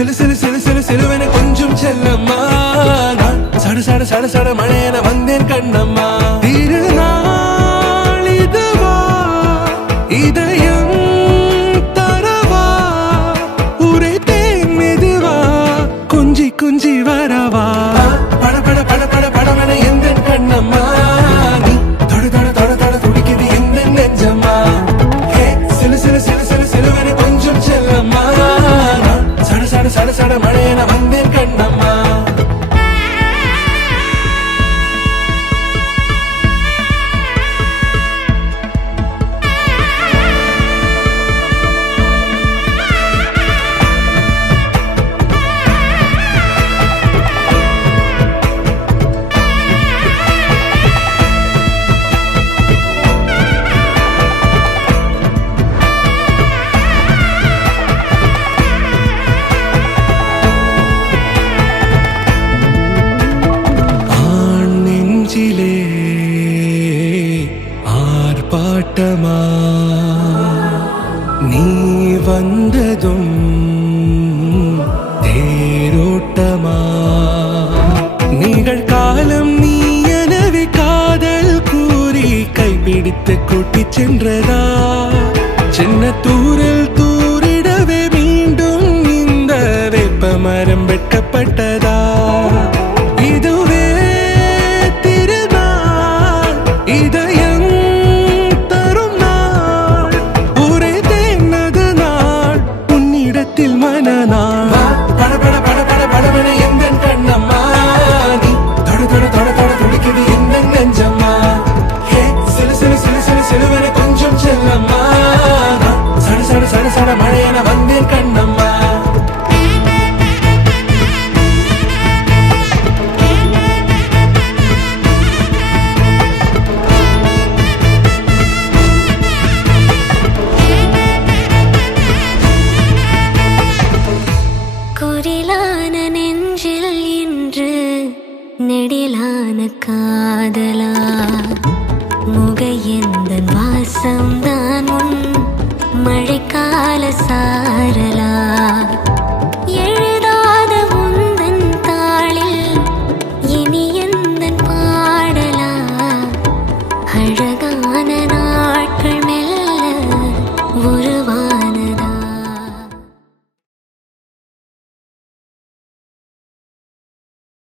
சிலு சிலு சிலு சிலு சிலுவென கொஞ்சம் செல்லம்மா நான் சட சட சட சட மழையென வந்தேன் கண்ணம்மா திருநாள் இதுவா இதயம் தரவா உரைத்தேன் மெதுவா கொஞ்சி கொஞ்சி வரவா பட பட பட பட படமென எந்தன் கண்ணம்மா நீ தொட தொட தொட தொட துடிக்குது எந்த நெஞ்சம்மா சிலு சிலு சிலு சிலு சிலுவென கொஞ்சம் செல்லம்மா நான் சட சட சட சட மழையென வந்தேன் கண்ணம்மா ஆர்ப்பாட்டமா நீ வந்ததும் தேரோட்டமா நிகழ்காலம் நீ எனவே காதல் கூறி கைப்பிடித்து கூட்டிச் சென்றதா சின்ன தூரில் தூரிடவே மீண்டும் இந்த வேப்ப மரம் வெட்கப்பட்டதா இதுவே திருநாள் இதயம் தரும் நாள் உரைத்தேனது நாள் உன்னிடத்தில் மனநாள் பட பட பட பட படமென எந்தன் கண்ணம்மா நீ தொட தொட தொட தொட துடிக்குது எந்த நெஞ்சம்மா சிலு சிலு சிலு சிலு சிலுவென கொஞ்சம் செல்லம்மா சட சட சட சட மழையென வந்தேன் கண்ணம்மா குரிலான நெஞ்சில் இன்று நெடிலான காதலா முகையெந்தன் வாசம்தான் உன் மழைக்கால சாரலா